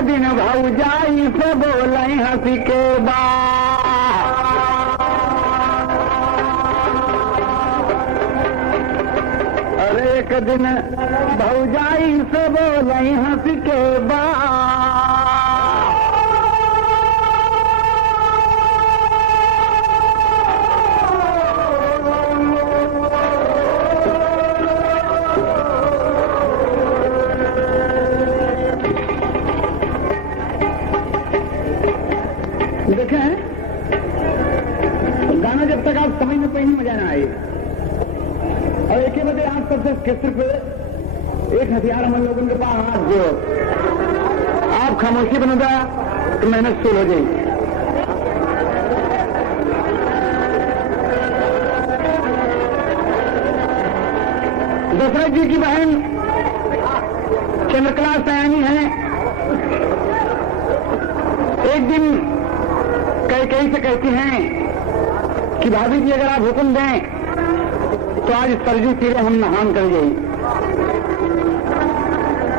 दिन भौजाई से बोले हंसी के अरे एक दिन भौजाई से बोले हंसी के देखें, गाना जब तक आप समझ में कोई नहीं मजा ना आए। और एक ही बजे आप सबसे सिर्फ एक हथियार हम लोगों के पास हाथ जो आप खामोशी बनोगा तो मेहनत शुरू हो जाएगी। दशरथ जी की बहन चंद्रकला सयानी है। एक दिन कई से कहती हैं कि भाभी जी अगर आप हुक्म दें तो आज सरजू तीरे हम नहान कर जाए।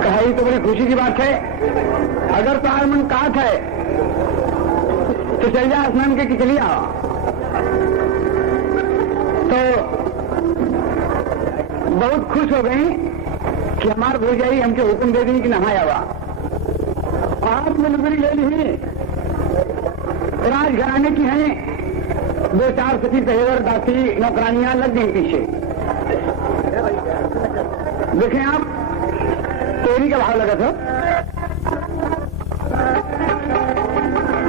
कहा ये तो बड़ी खुशी की बात है, अगर तो आज मन काट है तो चल जा स्नान के चली आओ। तो बहुत खुश हो गई कि हमारे भौजाई हमके हुक्म दे दी कि नहाया हुआ। आप में लुगड़ी ले ली, राजघराने की हैं, 2-4 सती पहेवर दासी नौकरानियां लग गई पीछे। देखें आप, तोरी का भाव लगा था।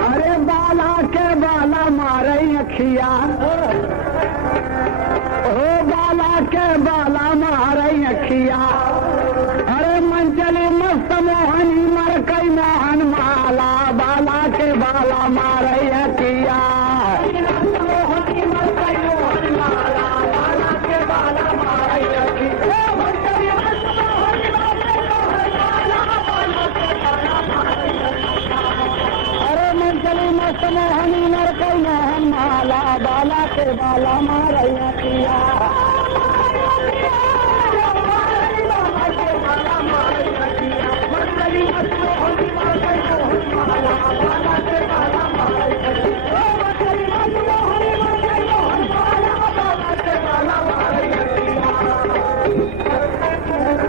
अरे बाला के बाला मारे अखिया, हो बाला के बाला मारे अखिया। अरे मंचली मस्त मोहनी मर कई मोहन माला, बाला के बाला मारे अखिया। अरे मंचली मस्त मोहनी मर कई मोहन माला, बाला के बाला मारे अखिया।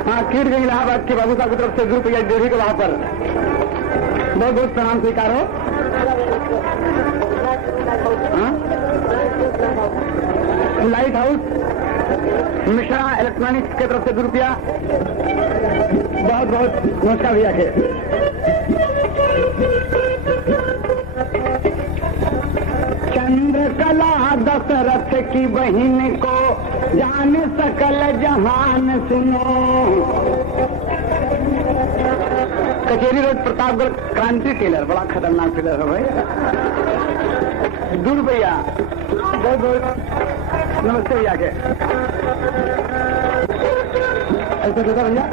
हाँ, कीट गई इलाहाबाद के बाबू साहब की तरफ से ₹2 डेढ़ी के वहां पर बहुत बहुत प्रणाम स्वीकार हो। लाइट हाउस मिश्रा इलेक्ट्रॉनिक्स की तरफ से ₹2 बहुत बहुत नमस्कार भैया के। चंद्रकला दशरथ की बहन को जान सकल जहान सुनो। कचेरी रोड प्रतापगढ़ क्रांति टेलर, बड़ा खतरनाक टेलर है भाई। ₹2 बहुत बहुत नमस्ते भैया के। ऐसा देता भैया।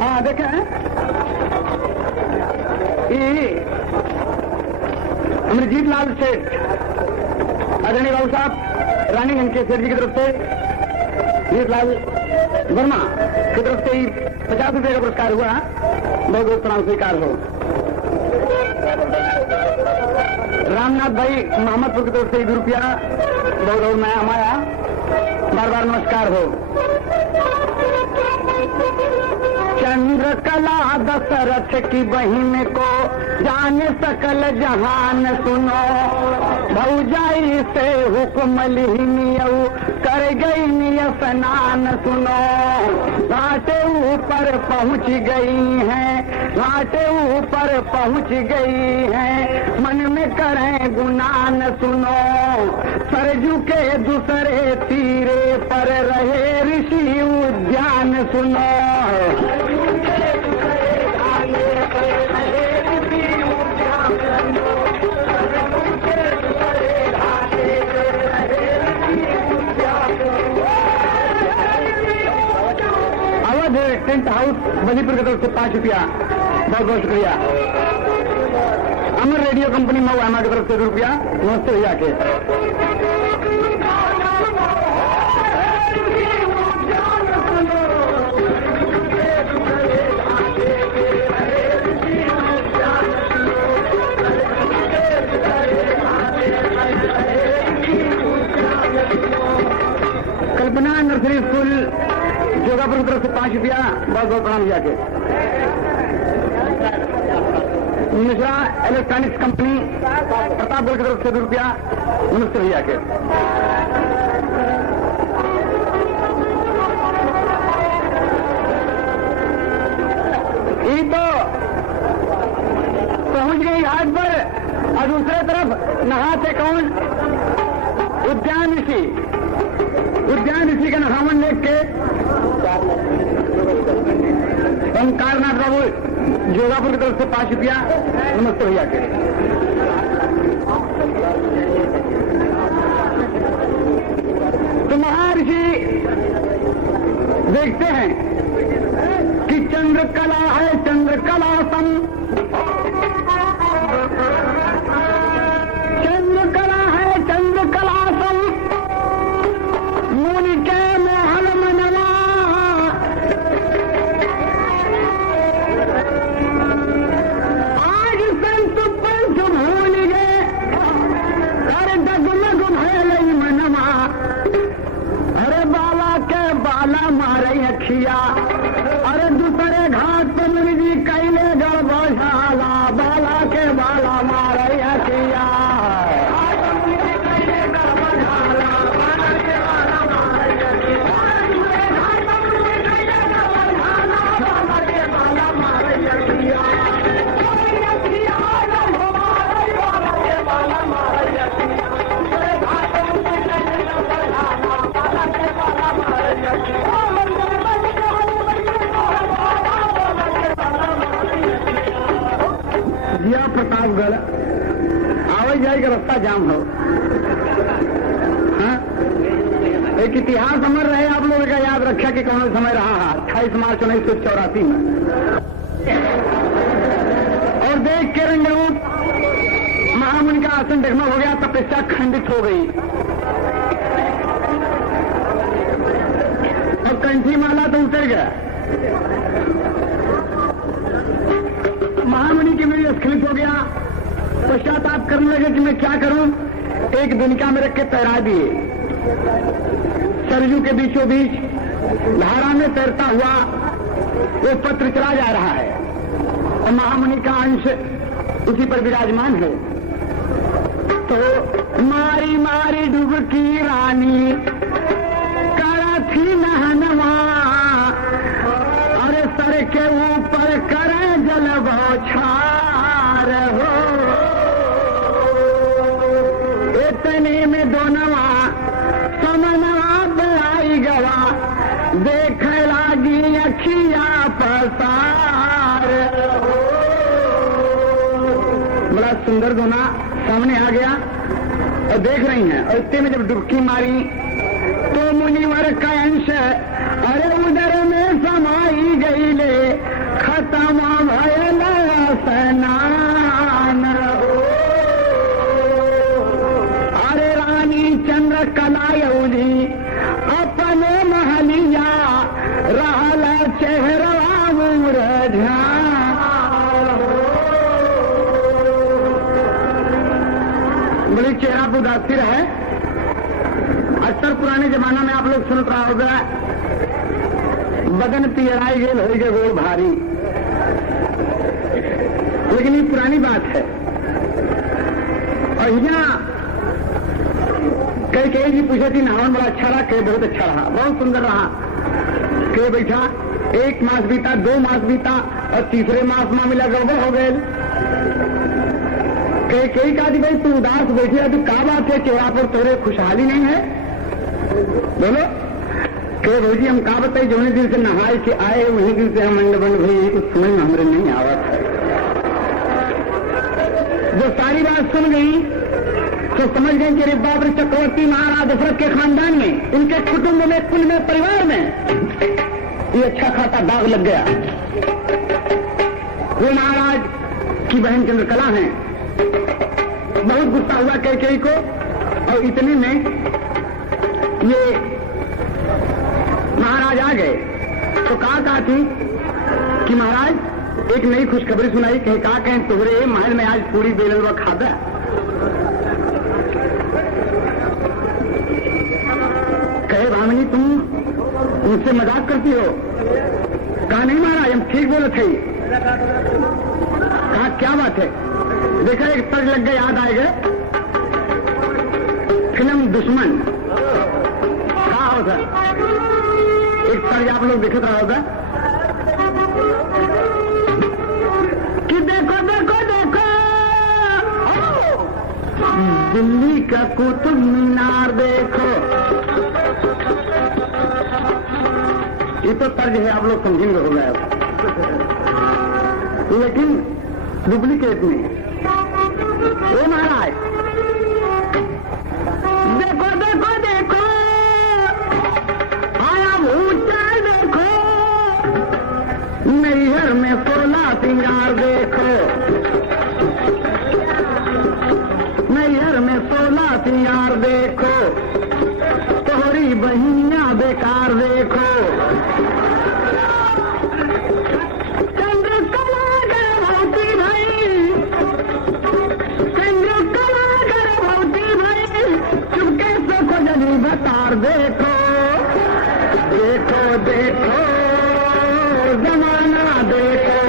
हाँ देखें, अमरजीत लाल सेठ आदरणीय बाबू साहब रानीगंज के सेठ जी की तरफ से अमरजीत लाल वर्मा की तरफ से ₹50 का पुरस्कार हुआ। बहुत बहुत प्रणाम स्वीकार हो। रामनाथ भाई मोहम्मदपुर की तरफ से ₹2 बहुत बहुत नया हमारा बार बार नमस्कार हो। चंद्रकला दशरथ की बहन को जान सकल जहान सुनो। भौजाई से हुक्म लिहिनियऊ कर गई निय स्नान सुनो। घाटे ऊपर पहुंच गई हैं, घाटे ऊपर पहुंच गई हैं, मन में करें गुनान सुनो। सरजू के दूसरे तीरे पर रहे ऋषि उद्यान सुनो। टेंट हाउस बलीपुर की तरफ से ₹5, बहुत बहुत शुक्रिया। अमर रेडियो कंपनी महुआ की तरफ से ₹2, नमस्ते भैया के। रुपया, बहुत बहुत प्रणाम भैया के। मिश्रा इलेक्ट्रॉनिक्स कंपनी प्रतापगढ़ की तरफ से 2 रुपया, नमस्ते भैया के। ये तो पहुंच गई घाट पर और दूसरे तरफ नहाते कौन? उद्यान ऋषि का नहावन देख के ओंकारनाथ बाबू जोगापुर की तरफ से 5 रुपया, नमस्ते भैया के। तो महर्षि देखते हैं कि चंद्रकला है चंद्रकला सम, चंद्रकला है चंद्रकला सम, मुनि के मोहन मनवा, आज संत पंच भूल गए, अरे डगमग भयल मनवा, अरे बाला के बाला मारे अखिया, अरे दूसरे घाट पर मुनि जी कैले गड़बड़ाला, बाला के बाला मारे अखिया। प्रतापगढ़ आवे जाए का रास्ता जाम हो। हाँ? एक इतिहास अमर रहे आप लोगों का याद रखा कि कौन समय रहा है 28 मार्च 1984 में। और देख के रंगरूप महामुनि का आसन डगमग हो गया, तपस्या खंडित हो गई और कंठी माला तो उतर गया। महामुनि की मेरी स्खलित हो गया, पश्चाताप करने लगे कि मैं क्या करूं। एक दुनिया में रख के तैरा दिए, सरजू के बीचों बीच धारा में तैरता हुआ वो पत्र चला जा रहा है और महामुनि का अंश उसी पर विराजमान है। तो मारी मारी डुबकी रानी करा थी नहनवा, अरे सर के ऊपर करे जल बौछार हो, इतने में दोनवा समनवा आई गवा, देख लागी अखिया पसार हो। बड़ा सुंदर दोना सामने आ गया और देख रही हैं, और इतने में जब डुबकी मारी तो मुनिवर का अंश अरे उधर में समाई गई ले, खत्म भयल स्नान हो। अरे रानी चंद्रकला यौली अपने महलिया, रहल चेहरा मुरझा। बड़ी चेहरा उदासी है। अक्सर पुराने जमाना में आप लोग सुन रहा होगा, बदन पियराई गेल हो गए गोड़ भारी, लेकिन ये पुरानी बात है। और हिजना कई जी पूछे थी नहावन बड़ा अच्छा रहा, कई बहुत अच्छा रहा, बहुत सुंदर रहा। कई बैठा 1 मास बीता, 2 मास बीता और तीसरे मास में मिला गड़बड़ हो गए। कई कहा भाई तू उदास बैठी है, तू क्या बात है, चेहरा पर तोरे खुशहाली नहीं है? बोलो कहे भौजी हम कहा बताई, जो दिन से नहाए के आए वही दिन से हम अंड बंड भाई कुछ समझ में हमारे नहीं आवत है। जो सारी बात सुन गई तो समझ गए कि अरे बाप रे, चक्रवर्ती महाराज दशरथ के खानदान में, इनके कुटुंब में, कुल में, परिवार में ये अच्छा खाता दाग लग गया। वो महाराज की बहन चंद्रकला है, बहुत गुस्सा हुआ कैकेयी को। और इतने में ये महाराज आ गए तो कहा थी कि महाराज एक नई खुशखबरी सुनाई। कहे कहा कहें तुम्हारे महल में आज पूरी बेलवा खादा। कहे भामिनी तुम मुझसे मजाक करती हो? कहा नहीं महाराज हम ठीक बोले थे। कहा क्या बात है? देखा एक तर्ज लग गया, याद आएगा फिल्म दुश्मन क्या होता, एक तर्ज आप लोग दिखता होगा कि देखो देखो देखो दिल्ली का कुतुब मीनार देखो। ये तो तर्ज है, आप लोग समझेंगे हो गया, लेकिन डुप्लीकेट में ओ महाराज देखो देखो देखो आया ऊंचा देखो, नैहर में 16 सिंगार देखो, नैहर में 16 सिंगार देखो, तोहरी बहिनियां बेकार देखो। चंद्रकला गर्भवती भाई, चंद्रकला गर्भवती भाई, चुपके से खोजनी बतार देखो, देखो देखो जमाना देखो,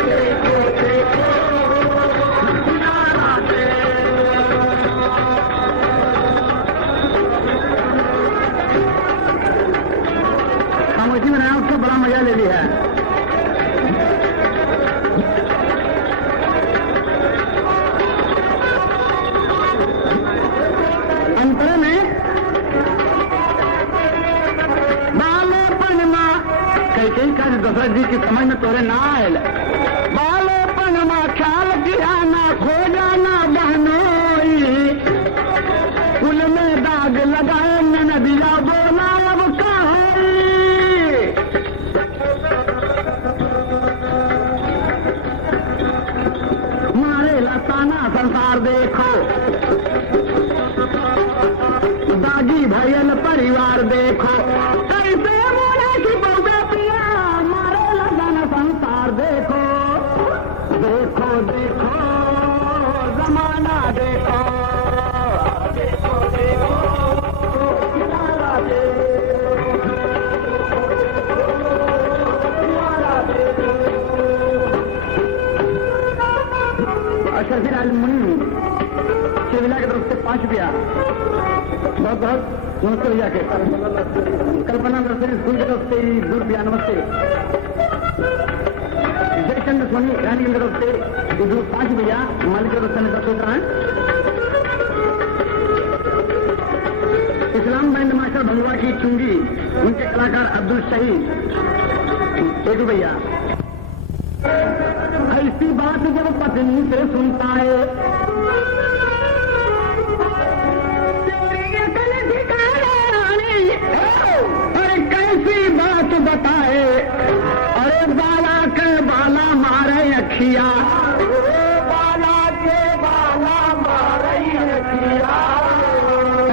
देखो देखो सितारा देखो। खामोशी में नया उसका बड़ा मजा ले लिया है। अंतर में बालेपन माँ कई का दशरथ जी की समझ में तोरे ना आयल, बालेपन माँ ख्याल किया ना खो जाना बहनोई, कुल में दाग लगाए न दिया बोला अब का होई। मारे लताना संसार देखो, दागी भैयल परिवार देखो, कैसे बोले कि बउआ पिया, मारे लताना संसार देखो, देखो देखो जमाना देखो, देखो देखो सितारा देखो, सितारा देखो। अशरफी लाल मुनि शिविला की तरफ से 5 रुपया बहुत बहुत नमस्ते भैया के। कल्पना नर्सरी स्कूल की तरफ से 2 रुपया नमस्ते। जयचंद्र सोनी रानी की तरफ से 5 भैया मालिक की तरफ से मैं सोच रहा है। इस्लाम बैंड मास्टर भंगवा की चुंगी उनके कलाकार अब्दुल शहीद 1 भैया। ऐसी बात जब पत्नी से सुनता है, अरे कैसी बात बताए, अरे बाला के बाला मारे अखिया, बाला के बाला मारे अखिया,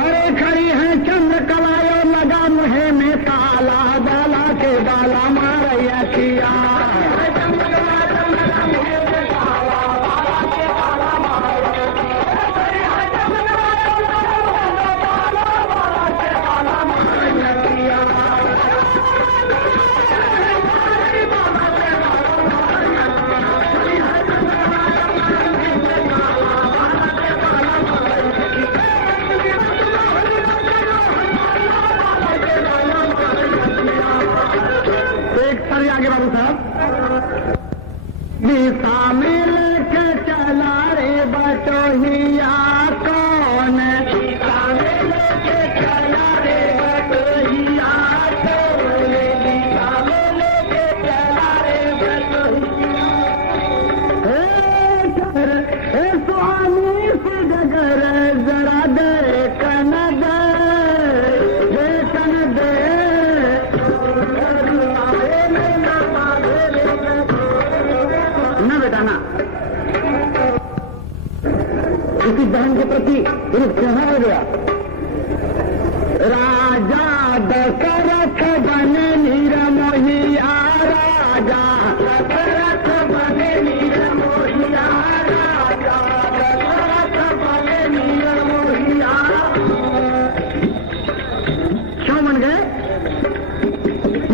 अरे खड़ी है चंद्रकला लगा मुहे में ताला, बाला के बाला मारे अखिया। आगे बाबू साहब, दिशा में लेके चला रे बटोहिया कौन, दिशा में लेके चला रे बटोहिया कौन, दिशा में लेके चला रे बटोहिया। हे स्वामी से जगर जरा दे कन दे, कन दे ना किसी बहन के प्रति क्या हो गया। राजा दशरथ बने निरमोहिया, राजा दशरथ बने निरमोहिया, राजा दशरथ बने निरमोहिया। क्यों बन गए?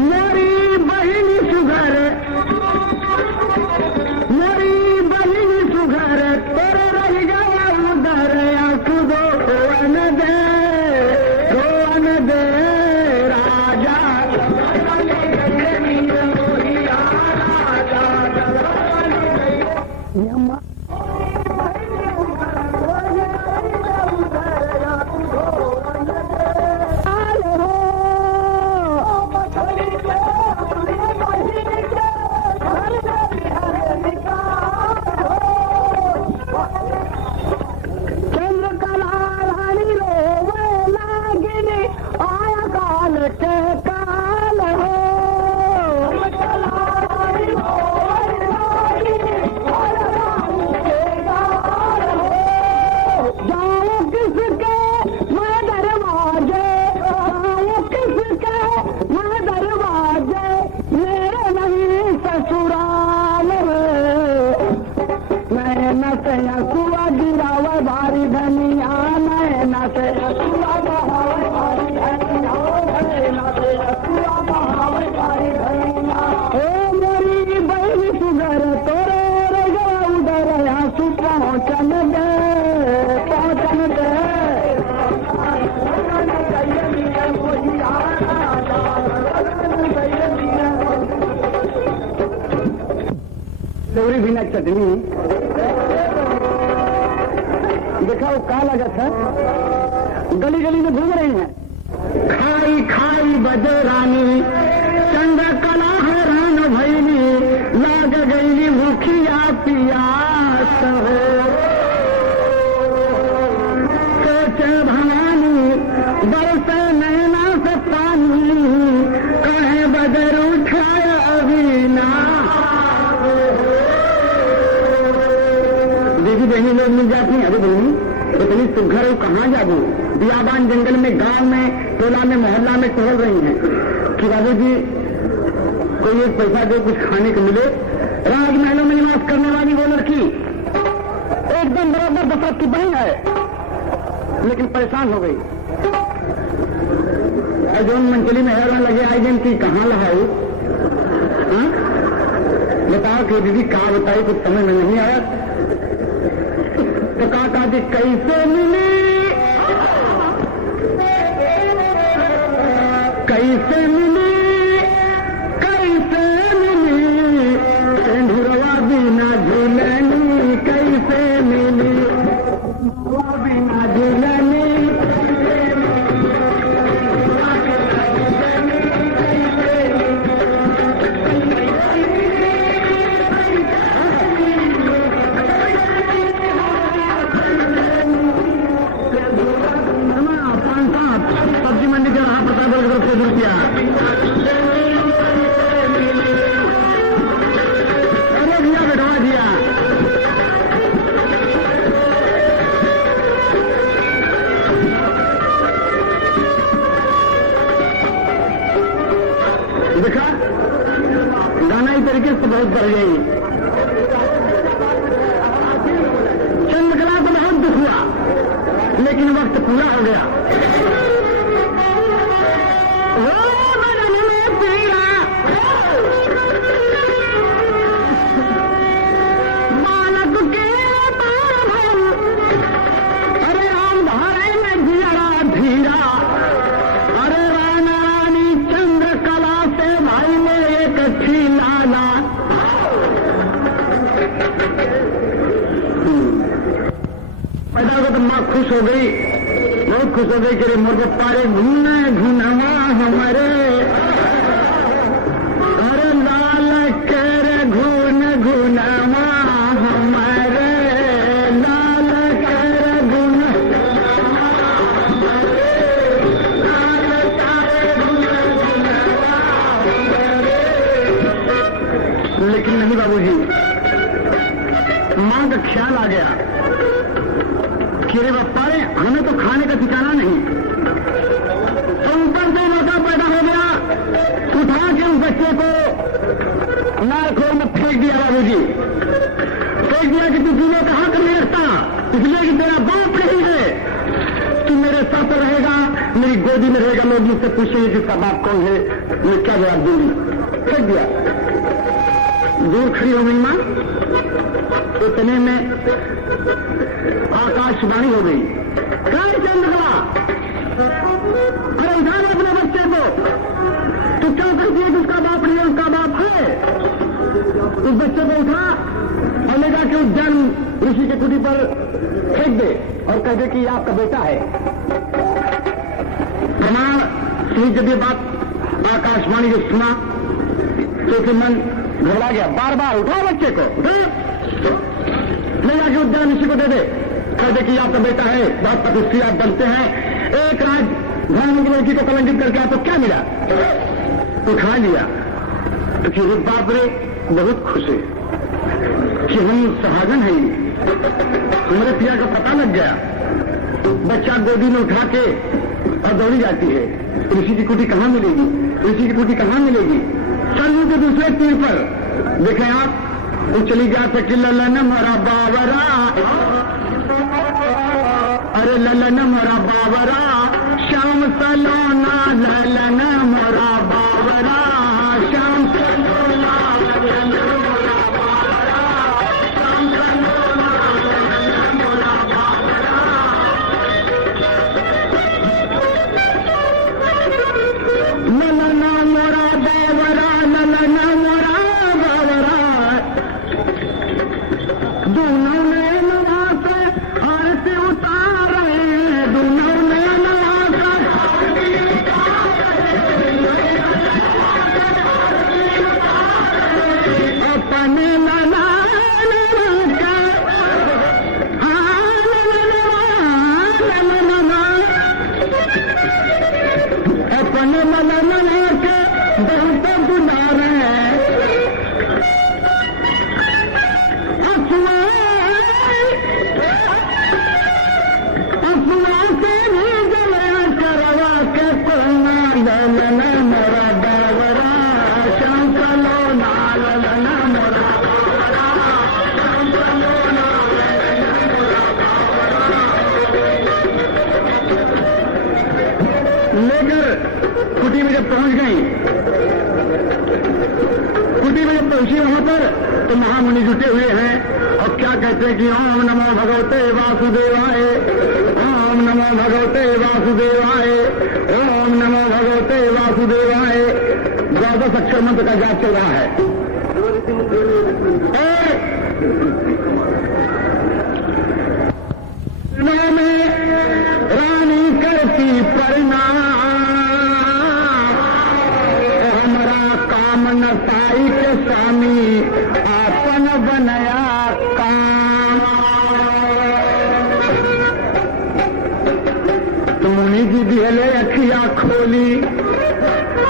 मेरी बहन चौरी बिना चटनी। देखा वो का लगा था, गली गली में घूम रही है। खाई खाई बजरानी चंद्रकला हैरान भैली, लाग गईली भूखिया पियास हो। सोचे भवानी बरसे नैना से पानी, कहे बजर उठाया अभी ना। देवी बहनी लोग मिल जाती हैं। अरे बहनी इतनी सुघर हो, कहाँ जाबू? बियाबान जंगल में, गांव में, टोला में, मोहल्ला में टहल रही हैं कि बाबू जी कोई एक पैसा दे, कुछ खाने को मिले। राजमहलों में निवास करने वाली वो लड़की एकदम बराबर दशरथ की बहन है, लेकिन परेशान हो गई। जो मंचली में हैरान लगे आई दिन की कहाँ लगाऊ, बताओ कि दीदी कहाँ बताई, कुछ समझ में नहीं आया। तो कहा जी कैसे मिली, कैसे मिली, कैसे मिली, सिंधुरवा बिना झूलनी, कैसे मिली बिना झूलनी। सब्जी मंडी के रहा प्रतापगढ़ की तरफ से दूर किया। अरे भैया बैठवा दिया। देखा गाना ही तरीके से बहुत बढ़ गई। चंद्रकला को बहुत दुख हुआ, लेकिन वक्त पूरा हो गया। खुश हो गई, बहुत खुश हो गई कि मोर को पारे घूमना घुनवा हमारे। अरे लाल कर घून घुनवा हमारे, लाल कर घून। लेकिन नहीं बाबूजी, मां का ख्याल आ गया कि रे बापा रे हमें तो खाने का ठिकाना नहीं। तो ऊपर से मौका पैदा हो गया, उठा के उस बच्चे को नारखोर में फेंक दिया। बाबूजी फेंक दिया कि तू जीने कहाँ कर नहीं रखता, इसलिए कि तेरा बाप नहीं है। तू मेरे साथ रहेगा, मेरी गोदी में रहेगा, लोग मुझसे पूछेंगे कि इसका बाप कौन है, मैं क्या जवाब दूंगी। फेंक दिया। दूर खड़ी हो गई मां, इतने में आकाशवाणी हो गई। कहाँ चंद्रकला, अरे उठा ले अपने बच्चे को। तू क्या कहती है कि उसका बाप नहीं है, उसका बाप है। उस बच्चे को उठा और ले जाके उद्यान ऋषि के कुटी पर फेंक दे और कह दे कि आपका बेटा है। प्रमाण सुनी जब ये बात आकाशवाणी को सुना तो फिर मन घबरा गया। बार बार उठाओ बच्चे को, ले जाके उद्यान ऋषि को दे दे, कह दे कि आपका बेटा है, बात प्रतिष्ठी आप बनते हैं। एक राज धर्म की लड़की को कलंकित करके आपको क्या मिला? उठा लिया। तो फिर बाप रे बहुत खुश है कि हम सहाजन है, हमारे पिया का पता लग गया। बच्चा गोदी में उठा के और दौड़ी जाती है। ऋषि की कुटी कहाँ मिलेगी, ऋषि की कुटी कहाँ मिलेगी? चल के दूसरे तीर पर देखें आप, वो चली जा सके ललन मोरा बावरा, अरे ललन मोरा बावरा, श्याम सलोना ललन मोरा बावरा, श्याम सलोना ललन मोरा बावरा, श्याम सलोना ललन मोरा बावरा। ललन मोरा बावरा, ललन मोरा बावरा, अपने ललन अपने ललन के बहुत दुलारे अफवाह से भी जला करवा के कोना ललन मोरा बावरा श्याम चलो ना ललन मोरा लेकर कुटी में जब पहुंच गई, कुटी में जब पहुंची वहां पर तो महामुनि जुटे हुए हैं और क्या कहते हैं कि ओम नमो भगवते वासुदेवाय, ओम नमो भगवते वासुदेवाय, ओम नमो भगवते वासुदेवाय। 12 अक्षर मंत्र का जाप चल रहा है। में रानी करती प्रणाम, हमारा काम न साई के स्वामी आपन बनया काम। तो मुनि जी दिहले अखिया खोली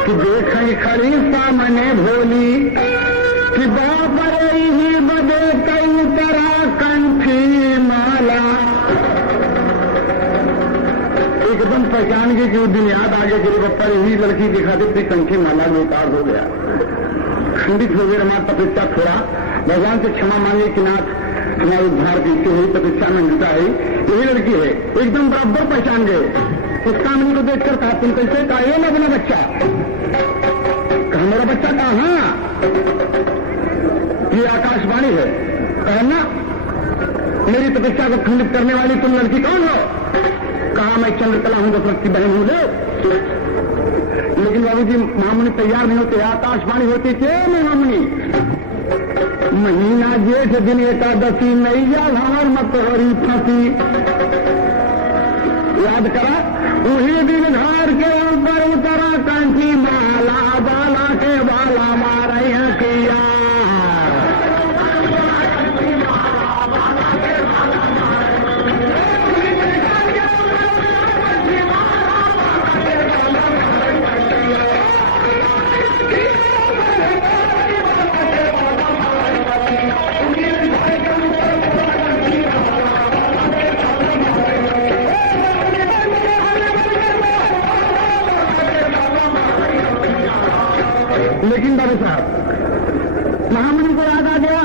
कि देख खड़ी सामने भोली कि बाबर ही बदे कई तरह कंठी माला। एकदम पहचान गई कि वो दिन याद आ गया कि बप्पर यही लड़की दिखा दी थी, कंठी माला में उतार हो गया। खंडित हो गया हमारा तपस्या थोड़ा, भगवान से क्षमा मांगे कि नाथ हमारे उद्धार की हुई तपस्या में जुटा है, यही लड़की है। एकदम बराबर पहचान गए। उस कामनी को देखकर कहा तुम कैसे? कहा ये ना अपना बच्चा। कहा मेरा बच्चा कहाँ? ये आकाशवाणी है। कहा ना मेरी तपस्या को खंडित करने वाली तुम लड़की कौन हो? कहा मैं चंद्रकला हूं, दशरथ की बहन हूं। लेकिन बाबूजी महामुनि तैयार नहीं होते। आकाशवाणी होती थे महामुनि। महीना जेठ दिन एकादशी नैया भावर मत हरी फंसी। याद करा वही दिन घर के ऊपर उतरा कंठी माला, बाला के बाला मारे किया। लेकिन बाबू साहब महामुनि को याद आ गया।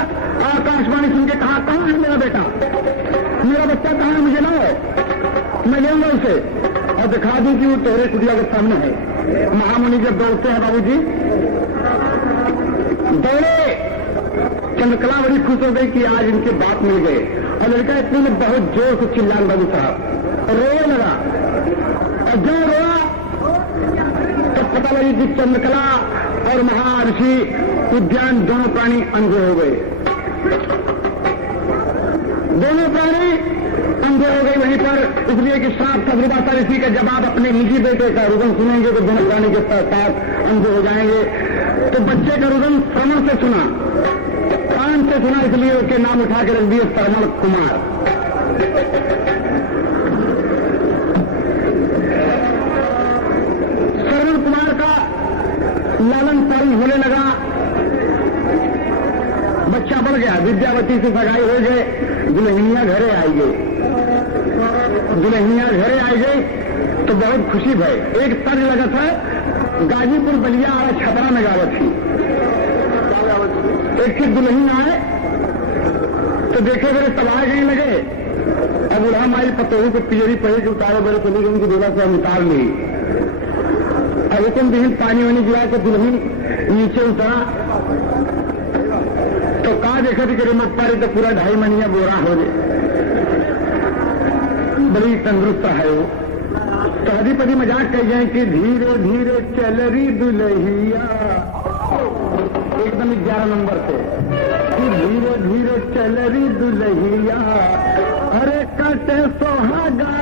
आकाशवाणी सुन के कहा कहाँ है मेरा बेटा? मेरा बच्चा कहाँ है? मुझे लाओ, मैं लेऊंगा उसे और दिखा दूं कि वो तोहरे कुटिया के सामने है। महामुनि जब दौड़ते हैं बाबूजी, दौड़े। चंद्रकला बड़ी खुश हो गई कि आज इनके बाप मिल गए। और लड़का इतने में बहुत जोर से चिल्लान बाबू साहब रोने लगा। और जो रोआ तब पता लगी कि चंद्रकला और महर्षि उद्यान दोनों प्राणी अंधे हो गए। दोनों प्राणी अंधे हो गए वहीं पर, इसलिए कि श्राप था दुर्वासा ऋषि का जवाब अपने निजी बेटे का रुदन सुनेंगे तो दोनों प्राणी के साथ अंधे हो जाएंगे। तो बच्चे का रुदन श्रवण से सुना, कान से सुना, इसलिए उसके नाम उठा के रख दिए श्रवण कुमार। श्रवण कुमार का लालन पालन होने लगा। बच्चा बढ़ गया, विद्यावती से सगाई हो गए, दुल्हनिया घरे आई गई। दुल्हनिया घरे आई गई तो बहुत खुशी भई। एक तर्ज लगा था, गाजीपुर बलिया और छपरा में गावत थी। एक थी दुल्हन आए तो देखे मेरे सवार गए लगे। अब उड़ा माई पतोही को पियरी पहले के उतारे बड़े चली गई, उनकी डोला से हम उतार ली। अब एक दिन पानी वानी गिरा तो दुल्हन नीचे उतरा तो कहा देखा थी कि मप्पारी तो पूरा 2.5 महीना बोरा हो गए। बड़ी तंदुरुस्त है वो। तो अधिपति मजाक कह गए कि धीरे धीरे चल रही दुल्हिया, एकदम 11 नंबर से कि धीरे धीरे चल रही दुल्हिया, अरे कटे सोहागा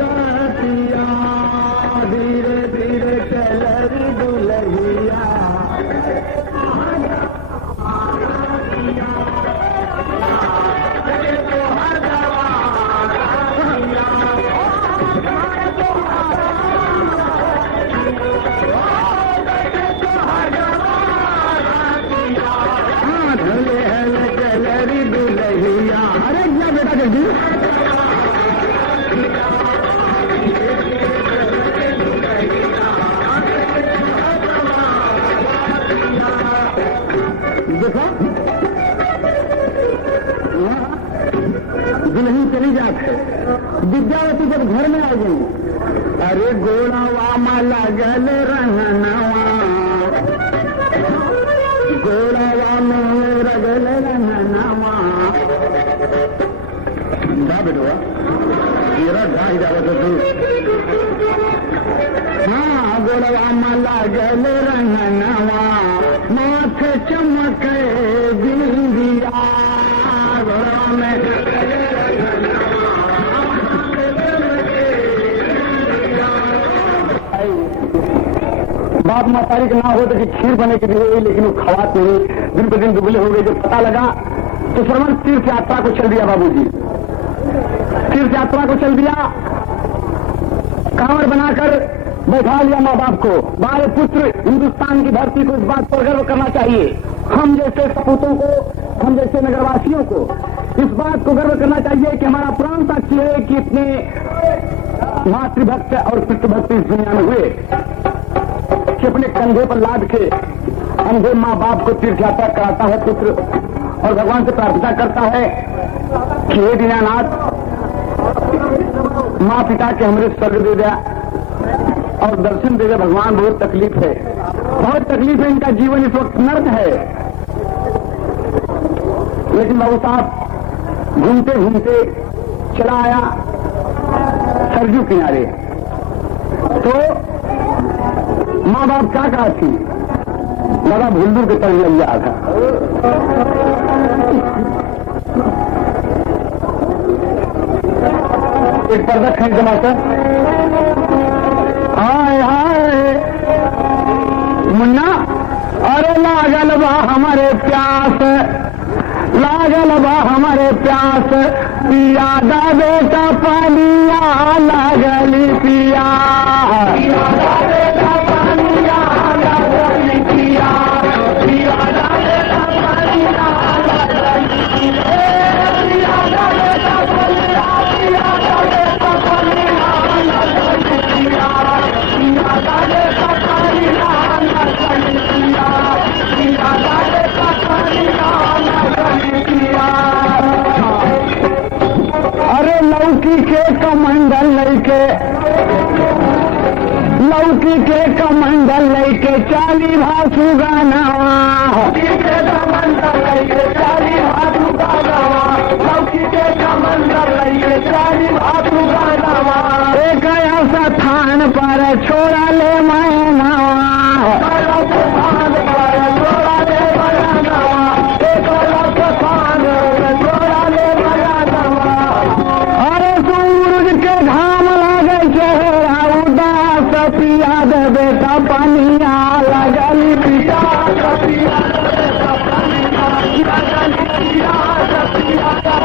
रातिया, धीरे धीरे चल रही दुल्हिया। जी। देखो दुल्हन चली जाते, विद्यावती जब घर में आ गई, अरे गोड़ावा माला गल रहनवा, गोड़ावा में रगल रहनवा, दा बेटवा तेरा ढाई जावा तो तू, हाँ गोड़ावा माला गल रहनवा, माथे चमके बिंदिया, गोड़ावा में बाप मातारी के ना हो तो खीर बने के लिए, लेकिन वो खवात नहीं, दिन पे दिन दुबले हो गए। जब पता लगा तो श्रवण तीर्थ यात्रा को चल दिया बाबूजी, तीर्थ यात्रा को चल दिया, कांवड़ बनाकर बैठा लिया माँ बाप को। बारे पुत्र, हिंदुस्तान की धरती को इस बात पर गर्व करना चाहिए, हम जैसे सपूतों को, हम जैसे नगरवासियों को इस बात को गर्व करना चाहिए कि हमारा पुराण साक्षी है कि इतने मातृभक्त और पितृभक्त इस दुनिया में हुए कि अपने कंधे पर लाद के अंधे माँ बाप को तीर्थ यात्रा कराता है पुत्र, और भगवान से प्रार्थना करता है कि हे दीनानाथ, माँ पिता के हमरे स्वर्ग दे दिया और दर्शन दे दिया। भगवान बहुत तकलीफ है, बहुत तकलीफ है, इनका जीवन इस वक्त नर्क है। लेकिन बाबू साहब घूमते घूमते चला आया सरजू किनारे, तो माँ बाप क्या कहा थी, लगा भुल्लू के तरह लग गया था। एक पर्दा खींच जमाकर, हाय हाय मुन्ना, अरे लागल बा हमारे प्यास, लागल बा हमारे प्यास, पिया दा बेटा पानिया, लागली पिया, लौकी के कमंडल लेके चाली भासु गाना, लौकी के कमंडल लेके चाली भासु गाना, लौकी के कमंडल लेके चाली भासु गाना, एक ऐसा थान पर छोड़ा ले मैना, थान पर छोड़ा ले मैना, एक ऐसा थान पर छोड़ा ले मैना, अरे सूरज के घाम लागे चेहरा उदास, पिया दे बेटा पानिया, लगली पिया, पिया दे बेटा पानिया, लगली पिया, पिया दे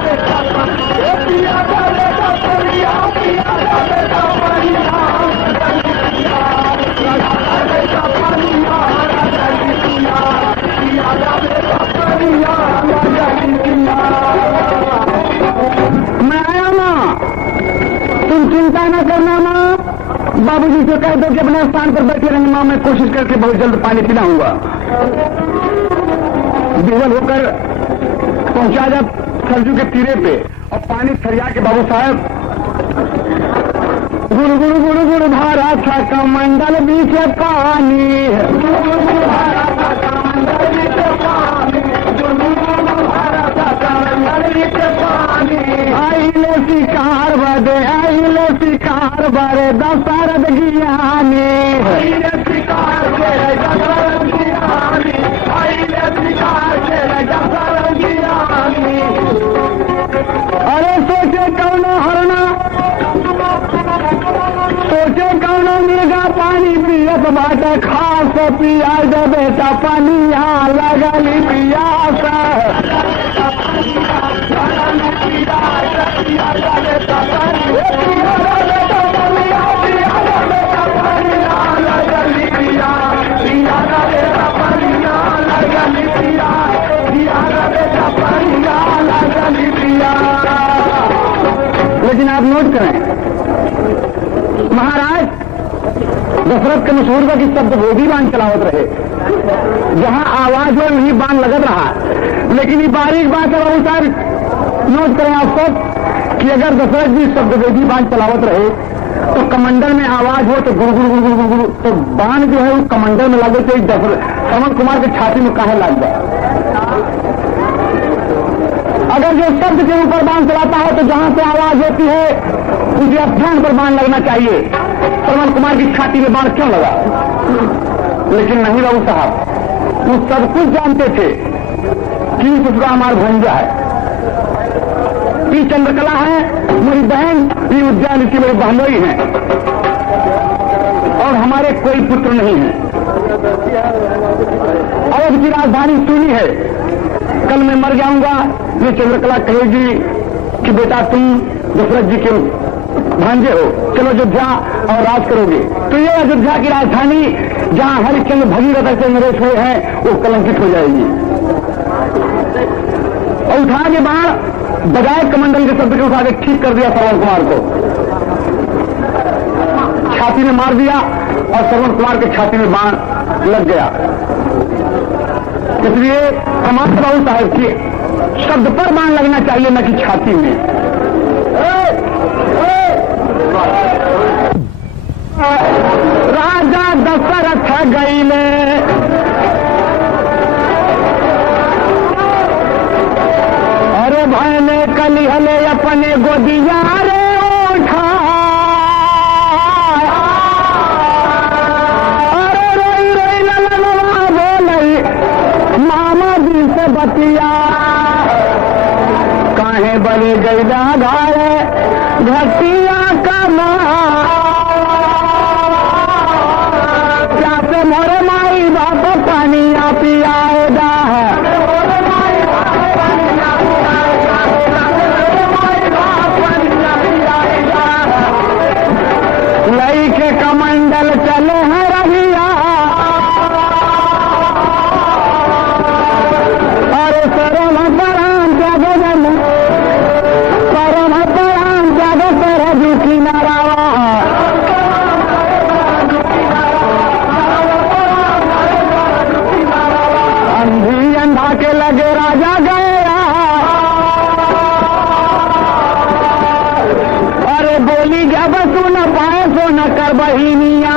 बेटा पानिया, पिया दे बेटा पानिया, पिया दे बेटा पानिया, लगली पिया, पिया दे बेटा पानिया, लगली पिया, पिया दे बेटा पानिया, लगली पिया। मैं आया माँ, तुम चिंता न करना माँ, बाबूजी से कह दो कि अपने स्थान पर बैठे रहेंगे माँ, मैं कोशिश करके बहुत जल्द पानी पिलाऊंगा। विवल होकर पहुंचा जब सरजू के तीरे पे और पानी थरिया के बाबू साहब, गुड़ गुड़ गुड़ गुड़ भारा था कमंडल बीच पानी, भारा था कमंडल बीच पानी, भारा था कमंडल बीच पानी, आइले शिकार बदे, आइले शिकार बरे दशरथ ज्ञानी, आइले शिकार बरे दशरथ ज्ञानी, आइले शिकार बरे दशरथ ज्ञानी। अरे सोचे कौनो हरना, सोचे कौनो मिर्गा पानी पियत बाटे, खास पिया दे बेटा पानिया, लगली पियास, दशरथ के मशहूर का कि शब्द वो भी बाण चलावत रहे, जहां आवाज हो वही बाण लगत रहा। लेकिन ये बारीक बात है बाबू साहब, नोट करें आप सब कि अगर दशरथ जी शब्द वेदी बाण चलावत रहे तो कमंडल में आवाज हो तो गुड़गुड़ गुड़गुड़ गुड़गुड़, तो बाण जो है वो कमंडल में लगे तो श्रवण कुमार के छाती में काहे लग जाए। अगर जो शब्द के ऊपर बाण चलाता है तो जहां से आवाज होती है उसे स्थान पर बाण लगना चाहिए। श्रवण कुमार की छाती में बाण क्यों लगा? लेकिन नहीं बाबू साहब, वो सब कुछ जानते थे कि दूसरा हमारा भंजा है, ये चंद्रकला है मेरी बहन, ये उद्यान की मेरे बहनोई हैं और हमारे कोई पुत्र नहीं है। अवध की राजधानी सुनी है, कल मैं मर जाऊंगा, ये चंद्रकला कहेगी कि बेटा तुम दशरथ जी के भांजे हो, चलो अयोध्या और राज करोगे। तो ये अयोध्या की राजधानी जहां हरिश्चंद्र भगीरथ के नरेश हुए हैं वो कलंकित हो जाएगी। और उठा के बाण बजाय कमंडल के शब्द के उठा के ठीक कर दिया श्रवण कुमार को, छाती में मार दिया और श्रवण कुमार के छाती में बाण लग गया। इसलिए हमारे बाबू साहब की शब्द पर बाण लगना चाहिए न कि छाती में। राजा दशरथ गईले अरे भैने कलिहले अपने गोदिया रे उठा, अरे रोई रोई ललनवा बोलई मामा जी से बतिया, काहे बली गईला घारे घटिया का क्या से मोरे माई बाप पानिया पियाएगा है। लई के कमंडल चले हैं रहिया, अरे सरम पराम जागो जन परम पराम जागो सरजू किनारा, अंधी अंधा के लगे राजा गया, अरे बोली क्या बसू न पाए सो न कर बहिनिया,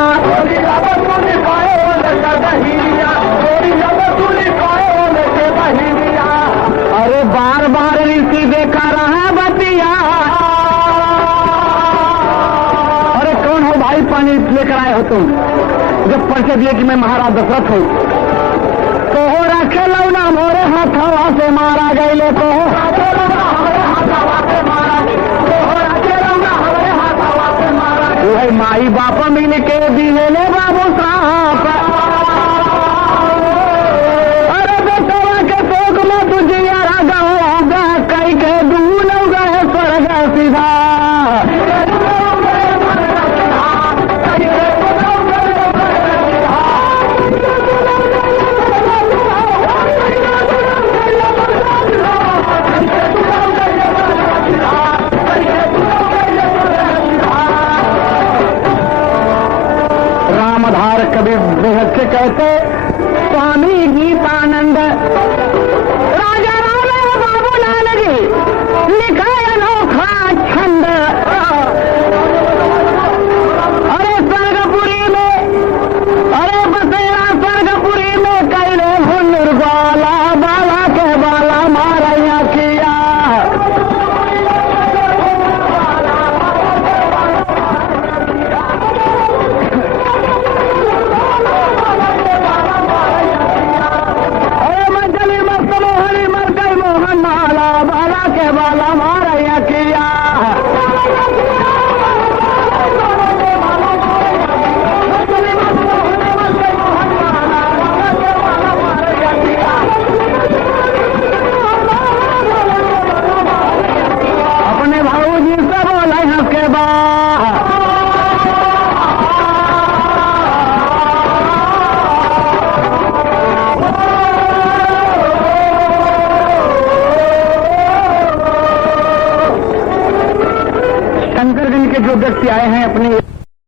अरे बार बार ऋषि देखा रहा बतिया, अरे कौन हो भाई पानी लेकर आए हो तुम? जब परिचय दिए कि मैं महाराज दशरथ हूं, तो हो रखे लौना मोरे हाथवा से मारा गए, तो माई बाप मिल के दिले ले बाबू साहब, अरे बेटवा के शोक में तुझे यारा गहोगा, कई के दूल गए स्वर्ग सीधा, कभी बेहद से कहते स्वामी गीतानंद, राजा राम बाबूलाल जी लिखा अनोखा छंद, अरे स्वर्गपुरी में, अरे बसेरा स्वर्गपुरी में कैले हुनर बाला बाला के बाला मारैया किया, जो व्यक्ति आए हैं अपनी